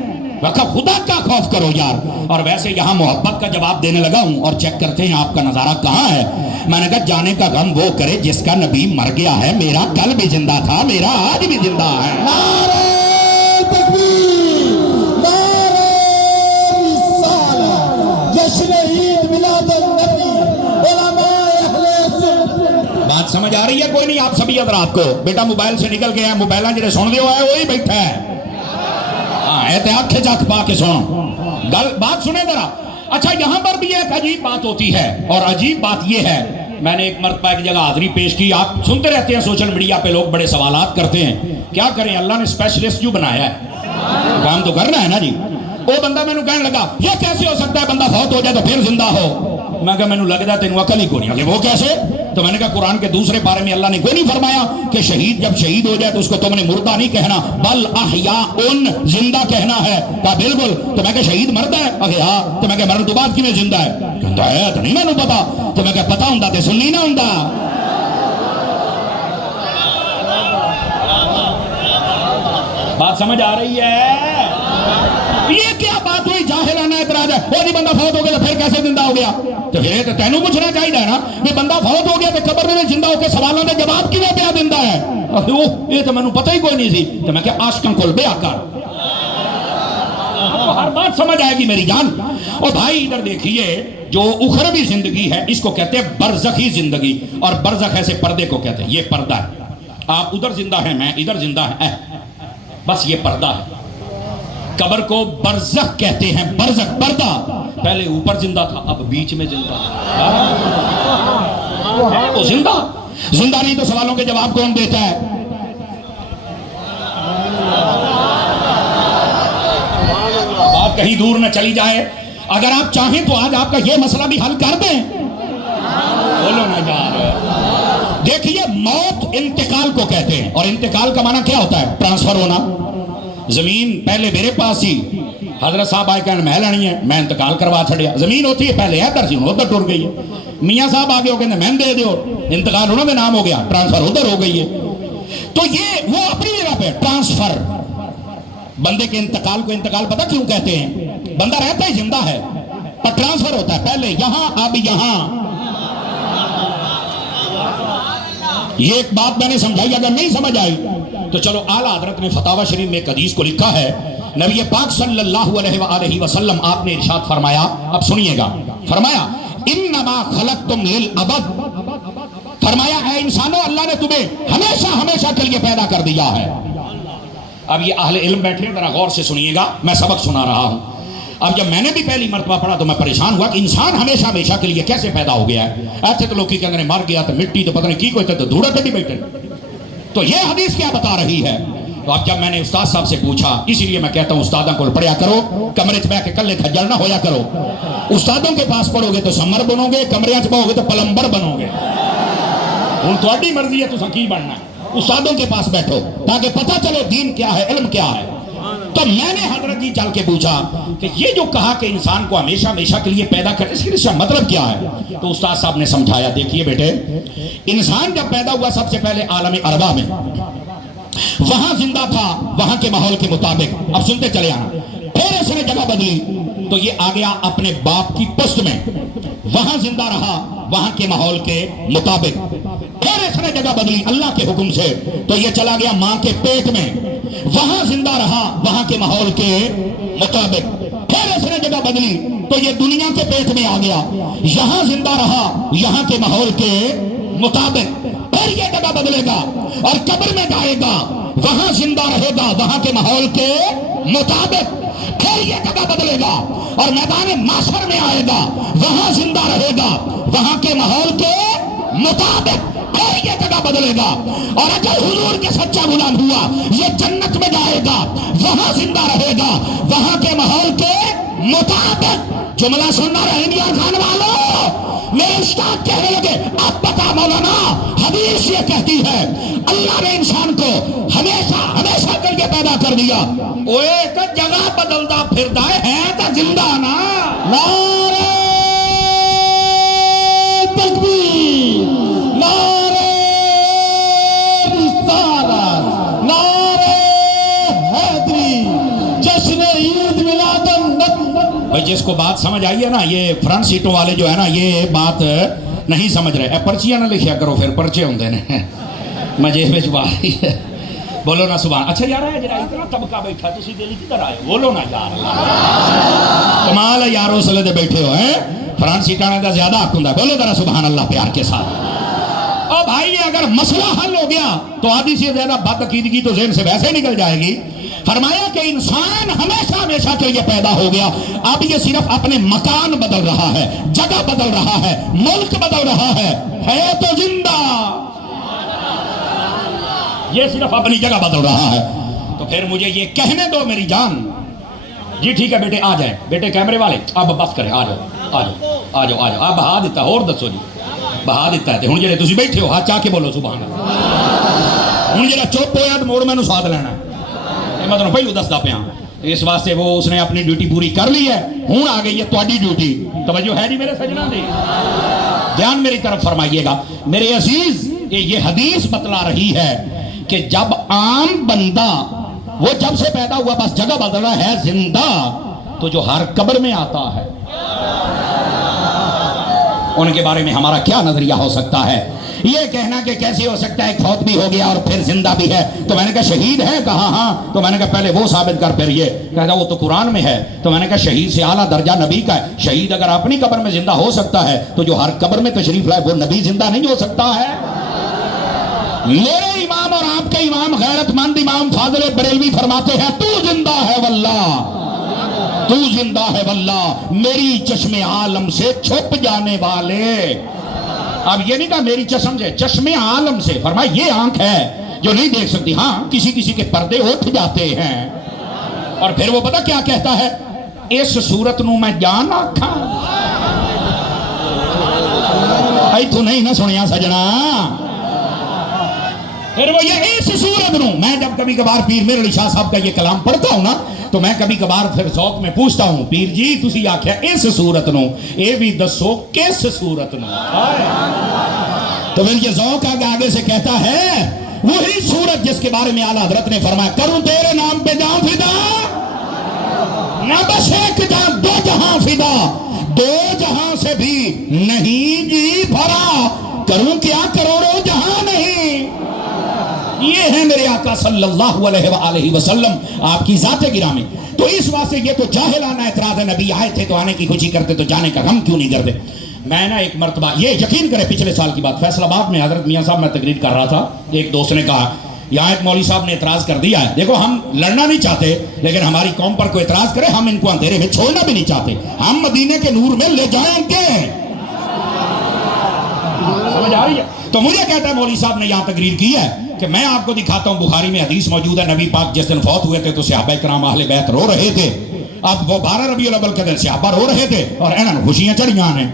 وقت خدا کا خوف کرو یار. اور ویسے یہاں محبت کا جواب دینے لگا ہوں اور چیک کرتے ہیں آپ کا نظارہ کہاں ہے. میں نے کہا جانے کا غم وہ کرے جس کا نبی مر گیا ہے. میرا کل بھی زندہ تھا، میرا آج بھی زندہ ہے. نعرہ تکبیر، نعرہ رسالت، جشن عید میلاد النبی، علماء اہل سنت. بات سمجھ آ رہی ہے کوئی نہیں آپ سبھی حضرات کو؟ بیٹا موبائل سے نکل گیا، موبائل جڑے سن دیو ہے وہی بیٹھا ہے. احتیاط کے جاک پا کے سنو، بات سنیں ذرا. اچھا یہاں پر بھی ایک عجیب بات ہوتی ہے، اور عجیب بات یہ ہے، میں نے ایک مرتبہ ایک جگہ حاضری پیش کی. آپ سنتے رہتے ہیں سوشل میڈیا پہ لوگ بڑے سوالات کرتے ہیں، کیا کریں اللہ نے اسپیشلسٹ کیوں بنایا ہے؟ کام تو کرنا ہے نا جی. وہ بندہ میں نے کہنے لگا یہ کیسے ہو سکتا ہے بندہ فوت ہو جائے تو پھر زندہ ہو؟ میں کہا میں نے لگتا ہے تینوں عقل ہی کوئی نہیں. وہ کیسے؟ تو میں نے کہا قرآن کے دوسرے پارے میں اللہ نے کوئی نہیں فرمایا کہ شہید جب شہید ہو جائے تو اس کو تم نے مردہ نہیں کہنا، بل احیاء زندہ کہنا ہے. کہا بالکل. تو میں کہا شہید مرد ہے؟ ہاں. تو میں کہا مرن تو بعد کیوں زندہ ہے؟ کہتا ہے تو نہیں میں نے پتا. تو میں کہا پتا ہوں تے سننی نہ ہوں. بات سمجھ آ رہی ہے؟ یہ کیا بات ہوئی؟ جاہلانہ اعتراض ہے. وہ نہیں بندہ فوت ہو گیا تو پھر کیسے زندہ ہو گیا؟ تو پھر یہ تو تینوں پوچھنا چاہیے نا کہ بندہ فوت ہو گیا تو قبر میں زندہ ہو کے سوالوں کے جواب کیوں پیا دیندا ہے؟ یہ تو میں نے پتہ ہی کوئی نہیں سی. تو میں کہ عاشقاں کول بیعت کر، ہر بات سمجھ آئے گی میری جان. اور بھائی ادھر دیکھیے، جو اخروی زندگی ہے اس کو کہتے ہیں برزخی زندگی، اور برزخ ایسے پردے کو کہتے ہیں، یہ پردہ ہے، آپ ادھر زندہ ہیں، میں ادھر زندہ ہیں، بس یہ پردہ ہے۔ قبر کو برزخ کہتے ہیں، برزخ پردہ، پہلے اوپر زندہ تھا اب بیچ میں زندہ ہے، وہ زندہ نہیں تو سوالوں کے جواب کون دیتا ہے؟ بات کہیں دور نہ چلی جائے، اگر آپ چاہیں تو آج آپ کا یہ مسئلہ بھی حل کر دیں، بولو نا یار۔ دیکھیے موت انتقال کو کہتے ہیں، اور انتقال کا معنی کیا ہوتا ہے؟ ٹرانسفر ہونا۔ زمین پہلے میرے پاس ہی، حضرت صاحب آئے کہنے میں لینی ہے، میں انتقال کروا چھڑیا، زمین ہوتی ہے پہلے ادھر سی ادھر ٹر گئی ہے، میاں صاحب آگے ہو کہنے میں دے دیو، انتقال انہوں نے نام ہو گیا، ٹرانسفر ادھر ہو گئی ہے۔ تو یہ وہ اپنی جگہ پہ ٹرانسفر، بندے کے انتقال کو انتقال پتہ کیوں کہتے ہیں؟ بندہ رہتا ہی زندہ ہے پر ٹرانسفر ہوتا ہے، پہلے یہاں اب یہاں۔ یہ ایک بات میں نے سمجھائی، اگر نہیں سمجھ آئی تو چلو، اعلیٰ حضرت نے فتاوی شریف میں ایک حدیث کو لکھا ہے، نبی پاک صلی اللہ علیہ وآلہ وسلم آپ نے ارشاد فرمایا، اب سنیے گا، فرمایا انما خلقتم للابد، فرمایا اے انسانوں اللہ نے تمہیں ہمیشہ ہمیشہ کے لیے پیدا کر دیا ہے۔ اب یہ اہل علم بیٹھے ہیں، ذرا غور سے سنیے گا، میں سبق سنا رہا ہوں۔ اب جب میں نے بھی پہلی مرتبہ پڑھا تو میں پریشان ہوا کہ انسان ہمیشہ ہمیشہ کے لیے کیسے پیدا ہو گیا ہے؟ ایسے تو لوگ کی کہتے ہیں مر گیا تو مٹی تو پتہ نہیں کی کوئی تو دھوڑا تے نہیں بیٹھے، تو یہ حدیث کیا بتا رہی ہے؟ تو اب جب میں نے استاد صاحب سے پوچھا، اسی لیے میں کہتا ہوں استادوں کو پڑھیا کرو، کمرے چ بیٹھ کے کلے کھجل نہ ہویا کرو۔ استادوں کے پاس پڑھو گے تو سمر بنو گے، کمرے چ پڑھو گے تو پلمبر بنو گے۔ ہوں تہاڈی مرضی ہے تساں کی بننا ہے، استادوں کے پاس بیٹھو تاکہ پتہ چلے دین کیا ہے، علم کیا ہے۔ تو میں نے حضرت جی چل کے پوچھا کہ یہ جو کہا کہ انسان کو ہمیشہ ہمیشہ کے لیے پیدا کرے، اس کا مطلب کیا ہے؟ تو استاد صاحب نے سمجھایا، دیکھیے بیٹے، انسان جب پیدا ہوا سب سے پہلے عالم ارواح میں، وہاں زندہ تھا وہاں کے ماحول کے مطابق، اب سنتے چلے آنا، پھر اس نے جگہ بدلی تو یہ آ گیا اپنے باپ کی پشت میں، وہاں زندہ رہا وہاں کے ماحول کے مطابق، پھر اس نے جگہ بدلی اللہ کے حکم سے تو یہ چلا گیا ماں کے پیٹ میں، وہاں زندہ رہا وہاں کے ماحول کے مطابق، پھر اس نے جگہ بدلی تو یہ دنیا کے پیٹ میں آ گیا، یہاں زندہ رہا یہاں کے ماحول کے مطابق، پھر یہ جگہ بدلے گا اور قبر میں جائے گا، وہاں زندہ رہے گا وہاں کے ماحول کے مطابق، پھر یہ جگہ بدلے گا اور میدان محشر میں آئے گا، وہاں زندہ رہے گا وہاں کے ماحول کے مطابق، پھر یہ جگہ بدلے گا، اور اگر حضور کے سچا غلام ہوا یہ جنت میں جائے گا، وہاں زندہ رہے گا وہاں کے ماحول کے مطابق۔ جملہ سننا رہے گی اور خان والوں، میرے استاد کہنے لگے اب بتا مولانا، حدیث یہ کہتی ہے اللہ نے انسان کو ہمیشہ ہمیشہ کر کے پیدا کر دیا، اوے ایک جگہ بدلتا پھرتا ہے تو زندہ نا۔ نعرہ تکبیر، نعرہ رسالت، نعرہ حیدری، جشن عید میلاد النبی۔ بھائی جس کو بات سمجھ آئی ہے نا، یہ فرنٹ سیٹوں والے جو ہے نا یہ بات نہیں سمجھ رہے، پرچیاں نہ لکھیا کرو، پھر پرچے ہوندے نے مجھے بچ رہی ہے، بولو نا سبحان۔ اچھا یار ہے جرا اتنا طبقہ بیٹھا تسی دلی کدھر آئے، بولو نا یار، کمال ہے یار، اس لے دے بیٹھے ہو ہیں، فرنٹ سیٹاں دا زیادہ حق ہوندا ہے، بولو ذرا سبحان اللہ پیار کے ساتھ۔ اور بھائی اگر مسئلہ حل ہو گیا تو آدھی سے زیادہ بد عقیدگی تو ذہن سے ویسے نکل جائے گی۔ فرمایا کہ انسان ہمیشہ ہمیشہ کے لیے پیدا ہو گیا، اب یہ صرف اپنے مکان بدل رہا ہے، جگہ بدل رہا ہے، ملک بدل رہا ہے تو زندہ، یہ صرف اپنی جگہ بدل رہا ہے۔ تو پھر مجھے یہ کہنے دو میری جان، جی ٹھیک ہے بیٹے آ جائیں، بیٹے کیمرے والے اب بس کریں، آ جاؤ آ جاؤ آ جاؤ آ جاؤ، آپ بہا دیتا اور دسو جی، بہا دیتا ہے ہوں جڑے تسی بیٹھے ہو ہاتھ چاہ کے بولو سبحان اللہ، ہوں جڑا چپ ہویا تو موڑ میں ساتھ لینا ہے، میں تمہیں پہلو دستا پیا، اس واسطے وہ اس نے اپنی ڈیوٹی پوری کر لی ہے، ہوں آ گئی ہے تہاڈی ڈیوٹی، توجہ ہے جی میرے سجنا دی، دھیان میری طرف فرمائیے گا میرے عزیز، یہ حدیث بتلا رہی ہے کہ جب عام بندہ وہ جب سے پیدا ہوا بس جگہ بدل رہا ہے زندہ، تو جو ہر قبر میں آتا ہے ان کے بارے میں ہمارا کیا نظریہ ہو سکتا ہے؟ یہ کہنا کہ کیسے ہو سکتا ہے فوت بھی ہو گیا اور پھر زندہ بھی ہے؟ تو میں نے کہا شہید ہے؟ کہا ہاں۔ تو میں نے کہا پہلے وہ ثابت کر، پھر یہ کہتا وہ تو قرآن میں ہے۔ تو میں نے کہا شہید سے اعلیٰ درجہ نبی کا ہے۔ شہید اگر اپنی قبر میں زندہ ہو سکتا ہے تو جو ہر قبر میں تشریف لائے وہ نبی زندہ نہیں ہو سکتا ہے؟ میرے امام اور آپ کے امام غیرت مند امام فاضل بریلوی فرماتے ہیں تو زندہ ہے واللہ، تو زندہ ہے واللہ میری چشم عالم سے چھپ جانے والے۔ اب یہ نہیں کہا میری چشم سے، چشم عالم سے، فرمایا یہ آنکھ ہے جو نہیں دیکھ سکتی، ہاں کسی کسی کے پردے اٹھ جاتے ہیں۔ اور پھر وہ پتہ کیا کہتا ہے؟ اس صورت نو میں جان آکھاں۔ اے تو نہیں نہ سنیا سجنا، پھر وہ یہ اس صورت نو، میں جب کبھی کبھار پیر میرے علی شاہ صاحب کا یہ کلام پڑھتا ہوں نا تو میں کبھی کبھار پھر ذوق میں پوچھتا ہوں پیر جی تسی آکھیا اس صورت نو، اے بھی دسو کس صورت نو؟ تو پھر یہ ذوق آگے سے کہتا ہے وہی صورت جس کے بارے میں اعلیٰ حضرت نے فرمایا کروں تیرے نام پہ جاں فدا، نہ بس ایک جہاں دو جہاں فدا، دو جہاں سے بھی نہیں جی بھرا، کروں کیا کروڑوں جہاں نہیں۔ یہ ہے میرے آقا صلی اللہ علیہ وآلہ وسلم آپ کی ذات گرامی۔ تو اس واسطے یہ تو جاہلانہ اعتراض ہے، نبی آئے تھے تو آنے کی خوشی کرتے تو جانے کا غم کیوں نہیں کرتے؟ میں نا ایک مرتبہ یہ یقین کرے پچھلے سال کی بات، فیصل آباد میں حضرت میاں صاحب میں تقریر کر رہا تھا، ایک دوست نے کہا یہاں ایک مولوی صاحب نے اعتراض کر دیا ہے، دیکھو ہم لڑنا نہیں چاہتے لیکن ہماری قوم پر کوئی اعتراض کرے ہم ان کو اندھیرے میں چھوڑنا بھی نہیں چاہتے، ہم مدینے کے نور میں لے جائیں گے۔ سمجھ آ رہی ہے؟ تو مجھے کہتا ہے مولوی صاحب نے یہاں تقریر کی ہے کہ میں آپ کو دکھاتا ہوں بخاری میں حدیث موجود ہے، نبی پاک جس دن فوت ہوئے تھے تو صحابہ کرام اہل بیت رو رہے تھے، اب وہ 12 ربیع الاول کے دن صحابہ رو رہے تھے اور انہاں خوشیاں چڑھیاں نے۔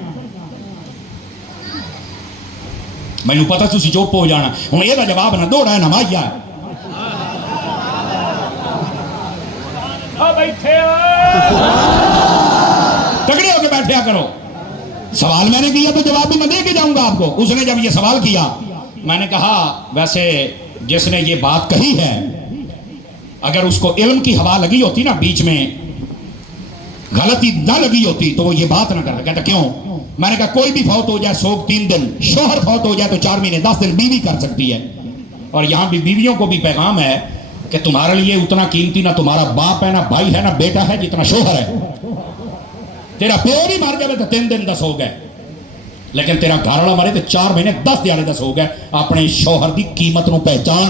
مینوں پتہ تسی چپ ہو جانا، ہن یہ جواب نہ دوڑا ہے نہ مایا ہے۔ تگڑے ہو کے بیٹھیا کرو، سوال میں نے کیا تو جواب بھی میں دے کے جاؤں گا آپ کو۔ اس نے جب یہ سوال کیا میں نے کہا ویسے جس نے یہ بات کہی ہے اگر اس کو علم کی ہوا لگی ہوتی نا، بیچ میں غلطی نہ لگی ہوتی تو وہ یہ بات نہ کرتا۔ کہتا کیوں؟ میں نے کہا کوئی بھی فوت ہو جائے سوگ 3 دن، شوہر فوت ہو جائے تو 4 مہینے 10 دن بیوی کر سکتی ہے، اور یہاں بھی بیویوں کو بھی پیغام ہے کہ تمہارے لیے اتنا قیمتی نہ تمہارا باپ ہے نہ بھائی ہے نہ بیٹا ہے جتنا شوہر ہے۔ تیرا پیو بھی مر جائے تو 3 دن 10 ہو گئے، لیکن تیرا گھر والا مرے تو 4 مہینے 10 دیہڑے 10 ہو گئے۔ اپنے شوہر دی قیمت نو پہچان،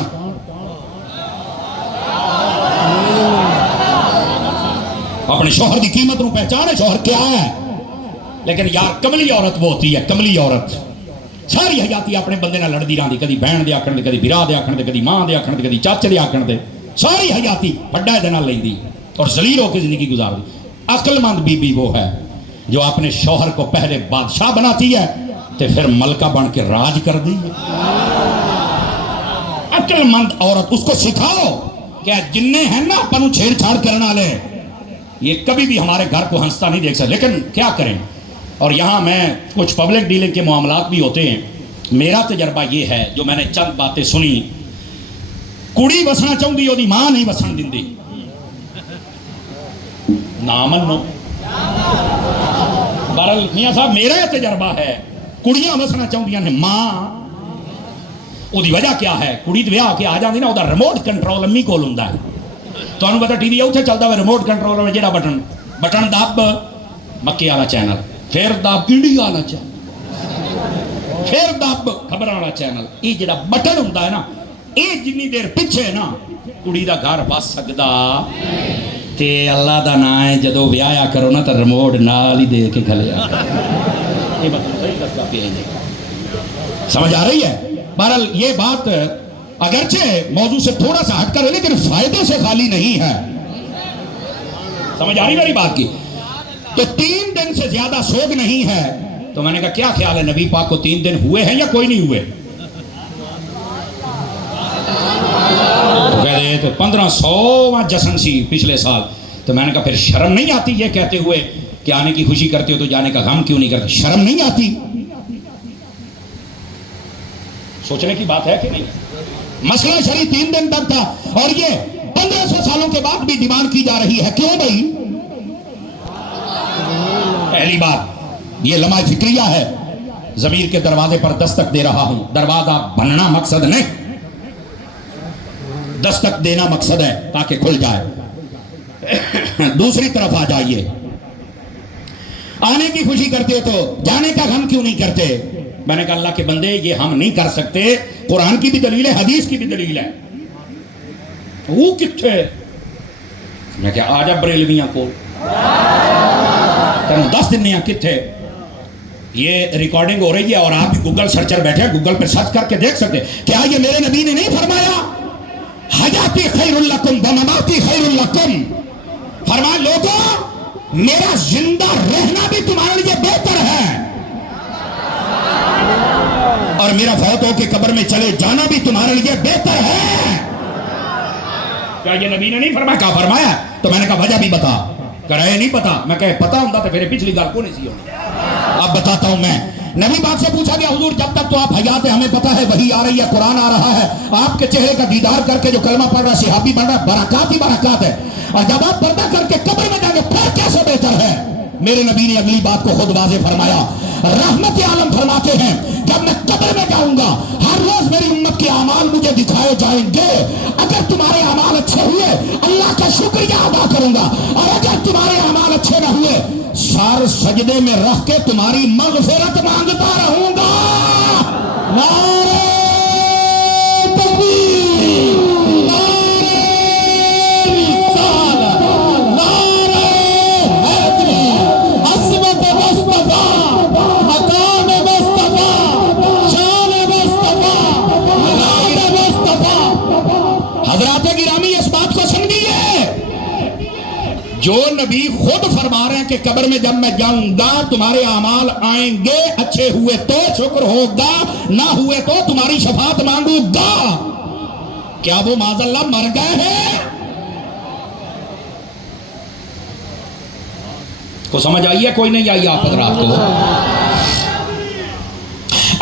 اپنے شوہر دی قیمت نو پہچان ہے شوہر کیا ہے۔ لیکن یار کملی عورت وہ ہوتی ہے، کملی عورت ساری حیاتی اپنے بندے نہ لڑدی رہندی، کدی بہن دے آکھن دے، کدی بھرا دے آکھن دے، کدی ماں دے آکھن دے، کدی چاچے دے آکھن دے، ساری حیاتی پھڈا دے نال لیندی اور ذلیل ہو کے زندگی گزاردی۔ عقل مند بی بی وہ ہے جو اپنے شوہر کو پہلے بادشاہ بناتی ہے تو پھر ملکہ بن کے راج کر دی ہے۔ عقل مند عورت، اس کو سکھاؤ کہ جننے ہیں نا اپنوں چھیڑ چھاڑ کرنا لے، یہ کبھی بھی ہمارے گھر کو ہنستا نہیں دیکھ سکتے، لیکن کیا کریں۔ اور یہاں میں کچھ پبلک ڈیلنگ کے معاملات بھی ہوتے ہیں، میرا تجربہ یہ ہے جو میں نے چند باتیں سنی، کڑی وسنا چاہتی وہ ماں نہیں وسن دیندی، نہ منو۔ بہرحال میاں صاحب میرا تجربہ ہے کڑیاں وسنا چاہدیاں نے ماں، وہ دی وجہ کیا ہے؟ کڑی تے ویاہ کے آ جاندی نا، وہ دا ریموٹ کنٹرول امی کول ہوندا ہے۔ تانوں پتہ ٹی وی اوتھے چلدا ہے ریموٹ کنٹرول میں جڑا بٹن دب مکے والا چینل، پھر دب انڈیا والا چینل، پھر دب خبراں والا چینل، یہ جڑا بٹن ہوندا ہے نا، یہ جنی دیر پیچھے نا کڑی دا گھر بس سکدا تے اللہ دا نام ہے جدو ویایا کرو نا تو ریموٹ نال ہی دے کے کھلیا۔ یہ مطلب صحیح دستا پیا جی، سمجھ آ رہی ہے؟ بہرحال یہ بات اگرچہ موضوع سے تھوڑا سا ہٹ کر ہے لیکن فائدے سے خالی نہیں ہے۔ سمجھ آ رہی میری بات کی؟ تو 3 دن سے زیادہ سوگ نہیں ہے، تو میں نے کہا کیا خیال ہے نبی پاک کو 3 دن ہوئے ہیں یا کوئی نہیں ہوئے؟ تو کہہ دے تو 1500واں جشن سی پچھلے سال، تو میں نے کہا پھر شرم نہیں آتی یہ کہتے ہوئے کہ آنے کی خوشی کرتے ہو تو جانے کا غم کیوں نہیں کرتے؟ شرم نہیں آتی؟ سوچنے کی بات ہے کہ نہیں؟ مسئلہ شرعی 3 دن تک تھا اور یہ 1500 سالوں کے بعد بھی ڈیمانڈ کی جا رہی ہے، کیوں بھائی؟ پہلی بات یہ لمحہ فکریہ ہے، ضمیر کے دروازے پر دستک دے رہا ہوں. دروازہ بننا مقصد نہیں, دستک دینا مقصد ہے تاکہ کھل جائے. دوسری طرف آ جائیے. آنے کی خوشی کرتے تو جانے کا غم کیوں نہیں کرتے؟ میں نے کہا اللہ کے بندے یہ ہم نہیں کر سکتے, قرآن کی بھی دلیل ہے, حدیث کی بھی دلیل ہے. وہ کتھے؟ میں کہا آجا بریلویاں کو تینوں دس دن نہیں کتھے. یہ ریکارڈنگ ہو رہی ہے اور آپ بھی گوگل سرچر بیٹھے, گوگل پہ سرچ کر کے دیکھ سکتے. کیا یہ میرے نبی نے نہیں فرمایا حیاتی خیر لکم ومماتی خیر لکم؟ فرمایا لوگوں میرا زندہ رہنا بھی تمہارے لیے بہتر ہے اور میرا فوت ہو کے قبر میں چلے جانا بھی تمہارے لیے بہتر ہے. کیا یہ نبی نے نہیں فرمایا؟ کہا فرمایا. تو میں نے کہا وجہ بھی بتا. کہہ رہے نہیں پتا. میں کہے پتا ہوں تو پھر پچھلی گال کو نہیں سی ہوگی. اب بتاتا ہوں میں. نبی پاک سے پوچھا گیا حضور جب تک تو آپ حیات ہیں, ہمیں پتا ہے وحی آ رہی ہے, قرآن آ رہا ہے, آپ کے چہرے کا دیدار کر کے جو کلمہ پڑھ رہا ہے صحابی بن رہا ہے, برکات ہی برکات ہے, اور جب آپ پردہ کر کے قبر میں جائیں گے پھر کیسے بہتر ہے؟ میرے نبی نے اگلی بات کو خود واضح فرمایا. رحمت عالم فرماتے ہیں جب میں قبر میں جاؤں گا ہر روز میری امت کے اعمال مجھے دکھائے جائیں گے. اگر تمہارے اعمال اچھے ہوئے اللہ کا شکریہ ادا کروں گا, اور اگر تمہارے اعمال اچھے نہ ہوئے سر سجدے میں رکھ کے تمہاری مغفرت مانگتا رہوں گا. نعرہ تکبیر, نعرہ رسالت, نعرہ حیدری, عظمت مصطفیٰ, مقام مصطفیٰ, شان مصطفیٰ, مراد مصطفیٰ. حضرات گرامی اس بات کو سمجھیے, جو نبی خود فرما رہے ہیں کہ قبر میں جب میں جاؤں گا تمہارے اعمال آئیں گے, اچھے ہوئے تو شکر ہوگا, نہ ہوئے تو تمہاری شفاعت مانگوں گا. کیا وہ معاذ اللہ مر گئے ہیں؟ کو سمجھ آئی ہے کوئی نہیں آئی آپ حضرات کو؟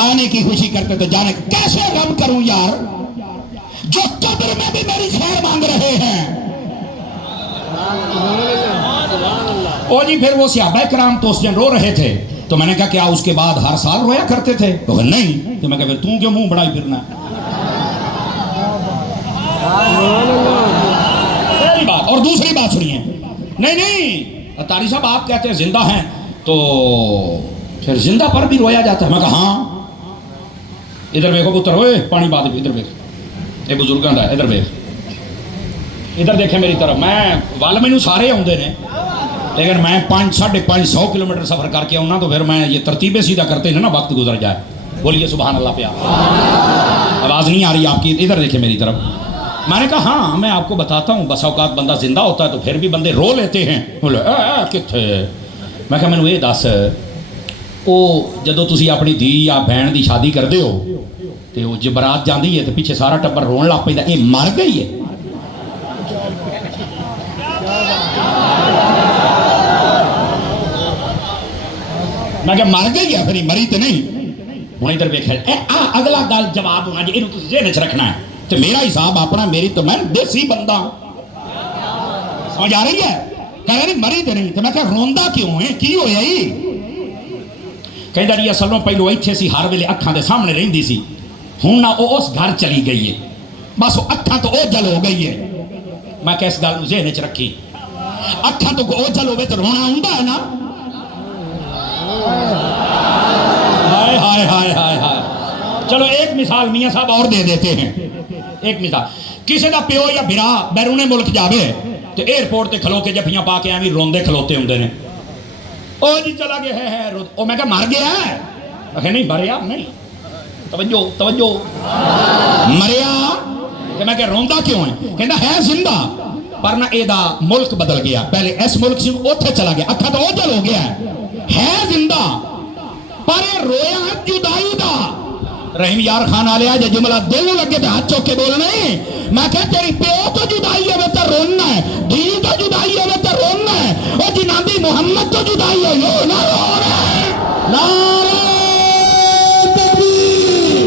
آنے کی خوشی کرتے تو جانے کیسے غم کروں یار جو قبر میں بھی میری خیر مانگ رہے ہیں. او جی پھر وہ صحابہ کرام تو اس دن رو رہے تھے, تو میں نے کہا کیا اس کے بعد ہر سال رویا کرتے تھے؟ تو نہیں. تو میں کہا پھر تم کیوں منہ بڑائی پھرنا؟ اور دوسری بات سنیے, نہیں تاری صاحب آپ کہتے ہیں زندہ ہیں تو پھر زندہ پر بھی رویا جاتا ہے. میں کہا ہاں. ادھر دیکھو پتر, ہوئے پانی بات ادھر دیکھ, یہ بزرگاں دا ادھر دیکھ, ادھر دیکھیں میری طرف. میں وال مینوں سارے آتے ہیں لیکن میں 500-550 کلومیٹر سفر کر کے آؤں تو پھر میں یہ ترتیبیں سیدھا کرتے ہیں نا وقت گزر جائے. بولیے سبحان اللہ. پیا آواز نہیں آ رہی آپ کی؟ ادھر دیکھیں میری طرف. میں نے کہا ہاں میں آپ کو بتاتا ہوں, بس اوقات بندہ زندہ ہوتا ہے تو پھر بھی بندے رو لیتے ہیں. بولے کتنے؟ میں کہا مینوں یہ دس, وہ جدو تسی اپنی دھی یا بہن دی شادی کرتے ہو تو وہ برات جاندی ہے تو پیچھے سارا ٹبر رون لگ پہ, یہ مر گئی ہے؟ میں کہ مر گئی ہے, پھر مری تو نہیں. ہوں ادھر دیکھ اگلا گل جواب ہونا جی, یہ ذہن چ رکھنا ہے. تو میرا حساب اپنا, میری تو میں دیسی بندہ سمجھ آ رہی ہے. کہہ رہے مری تو نہیں. تو میں کہ روندا کیوں ہے, کی ہویا ہی؟ کہندا جی اصلوں پہلو ایتھے سی, ہر ویلے اکھاں دے سامنے رہندی سی, ہن نہ وہ اس گھر چلی گئی ہے, بس وہ اکھاں تو اوجل ہو گئی ہے. میں کہ اس گل نوں ذہن چ رکھی, اکھاں تو اوجل ہوے تو رونا ہوندا ہے نا. ہائے ہائے ہائے ہائے ہائے. چلو ایک مثال میاں صاحب اور دے دیتے ہیں. ایک مثال, کسی دا پیو یا بھرا بیرون ملک جاوے تو ایئرپورٹ تے کھلو کے جفیاں پا کے ایویں روندے کھلوتے ہوندے نے. او جی چلا گیا ہے, او میں کہا مر گیا ہے؟ کہ نہیں مریا نہیں. توجہ توجہ, مریا. کہ میں کہ روندا کیوں ہے؟ کہندا ہے زندہ پر نہ ایدا ملک بدل گیا, پہلے اس ملک سے اوتھے چلا گیا, اکھا تو اوجل ہو گیا ہے زندہ پر رویا جدائی دا. رحیم یار خان آلیا جے جملہ دل لگے تو ہاتھ چوک کے بولنا نہیں. میں کہ تیری پیو تو جدائی ہے تو رونا ہے, دھی تو جدائی ہے تو رونا ہے, اور جنابی محمد تو جدائی ہے یہ نہ رو رہا ہے. نعرہ تکبیر,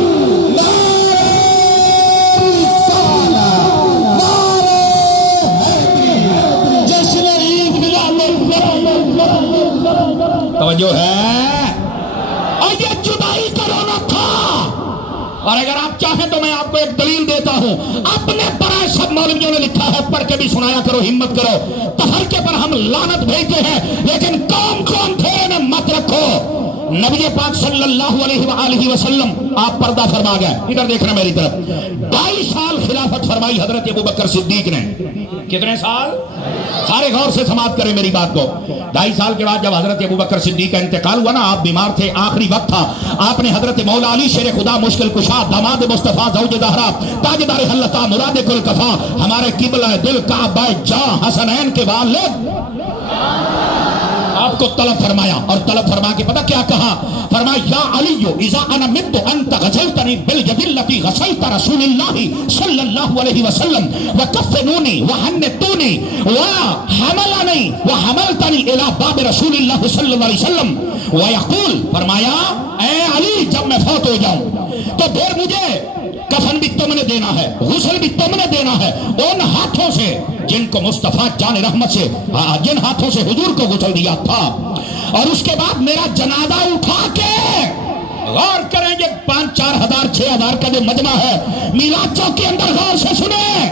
نعرہ رسالت, نعرہ حیدری, جشن عید میلاد النبی. توجہ ہے, اور یہ جدائی اور اگر آپ چاہیں تو میں آپ کو ایک دلیل دیتا ہوں، اپنے برائے سب مولویوں نے لکھا ہے، پڑھ کے بھی سنایا کرو، ہمت کرو۔ تفرقے پر ہم لعنت بھیجتے ہیں، لیکن قوم کو اندھیرے میں مت رکھو۔ نبی پاک صلی اللہ علیہ وآلہ وسلم آپ پردہ فرما گئے، ادھر دیکھنا میری طرف، 22 سال خلافت فرمائی حضرت ابوبکر صدیق نے۔ کتنے سال؟ سارے غور سے سماعت کریں میری بات کو۔ 2.5 سال کے بعد جب حضرت ابوبکر صدیق کا انتقال ہوا نا، آپ بیمار تھے، آخری وقت تھا، آپ نے حضرت مولا علی شیر خدا مشکل کشا داماد مصطفیٰ زوج زہرا تاجدار حلتا مراد کل کفا ہمارے قبلہ دل کعبہ جاں حسنین کے والد آپ کو طلب فرمایا، اور طلب فرما کے پتہ کیا کہا؟ فرمایا یا علیو اذا انا مت انت غسلتنی بالید التی غسلت رسول اللہ صلی اللہ علیہ وسلم وکفنونی وحنتونی وحملنی وحملتنی الى باب رسول اللہ صلی اللہ علیہ وسلم ویقول، فرمایا اے علی جب میں فوت ہو جاؤں تو پھر مجھے کفن بھی تم نے دینا ہے، غسل بھی تم نے دینا ہے، ان ہاتھوں سے جن کو مصطفیٰ جان رحمت سے، جن ہاتھوں سے حضور کو غسل دیا تھا، اور اس کے بعد میرا جنازہ اٹھا کے، غور کریں یہ 5-4 ہزار 6 ہزار کا جو مجمع ہے میلاد چوک کے اندر، غور سے سنیں،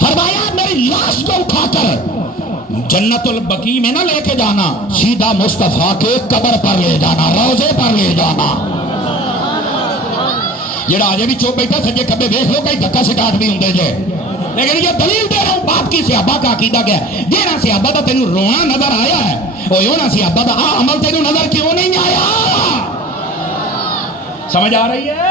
فرمایا میری لاش کو اٹھا کر جنت البقیع میں نہ لے کے جانا، سیدھا مصطفیٰ کے قبر پر لے جانا، روضے پر لے جانا۔ جڑا آجے بھی چوک بیٹھا سجے کبے دیکھ لو کئی دھکا سٹاٹ بھی ہوں دے جے، لیکن یہ دلیل دے رہا ہوں باپ کی صحابہ کا عقیدہ کیا ہے۔ جینا صحابہ دا تینوں رونا نظر آیا ہے، وہ یوں نا صحابہ دا عمل تینوں نظر کیوں نہیں آیا؟ سمجھ آ رہی ہے؟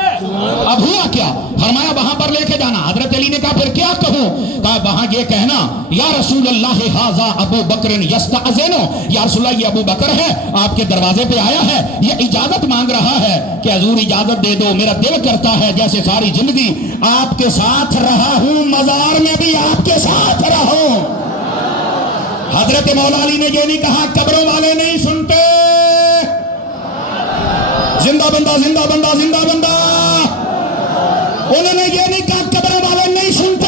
اب ہوا کیا؟ فرمایا وہاں پر لے کے جانا۔ حضرت علی نے کہا پھر کیا کہوں؟ کہا وہاں یہ کہنا یا رسول اللہ ھذا ابو بکر یستأذن، یا رسول اللہ یہ ابو بکر ہے، آپ کے دروازے پہ آیا ہے، یہ اجازت مانگ رہا ہے کہ حضور اجازت دے دو، میرا دل کرتا ہے جیسے ساری زندگی آپ کے ساتھ رہا ہوں، مزار میں بھی آپ کے ساتھ رہوں۔ حضرت مولا علی نے یہ نہیں کہا قبروں والے نہیں سنتے، زندہ بندہ زندہ بندہ زندہ بندہ، انہوں نے یہ نہیں کہا قبر والے نہیں سنتے۔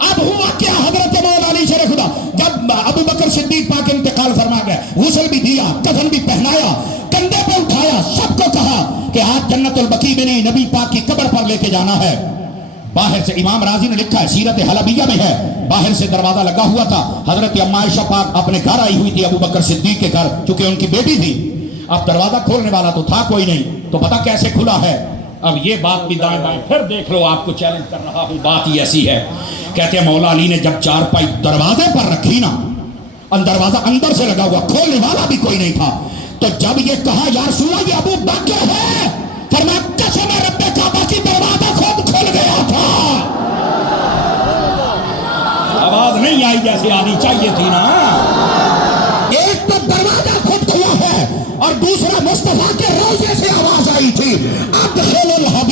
اب ہوا کیا؟ حضرت مولا علی شیر خدا جب ابو بکر صدیق پاک انتقال فرما گئے، غسل بھی دیا، کفن بھی پہنایا، کندھے پہ اٹھایا، سب کو کہا کہ آج جنت البقیع میں نہیں، نبی پاک کی قبر پر لے کے جانا ہے۔ باہر سے امام راضی نے لکھا ہے، سیرت حلبیہ میں ہے، باہر سے دروازہ لگا ہوا تھا، حضرت اما عائشہ پاک اپنے گھر آئی ہوئی تھی ابو بکر صدیق کے گھر، چونکہ ان کی بیٹی تھی۔ اب دروازہ کھولنے والا تو تھا کوئی نہیں، تو پتہ کیسے کھلا ہے؟ اب یہ بات بھی دائیں بائیں پھر دیکھ لو، آپ کو چیلنج کر رہا ہوں، بات ہی ایسی ہے۔ کہتے ہیں مولا علی نے جب چارپائی دروازے پر رکھی نا، دروازہ اندر سے لگا ہوا، کھولنے والا بھی کوئی نہیں تھا، تو جب یہ کہا یا رسول اللہ یہ ابو بکر ہے، فرمایا قسم رب کعبہ کی دروازہ خود کھل گیا تھا۔ آواز نہیں آئی جیسے آنی چاہیے تھی نا۔ ایک تو دروازہ خود کھلا ہے، اور دوسرا مصطفیٰ کے روضے سے آواز آئی تھی ادخل الحبیب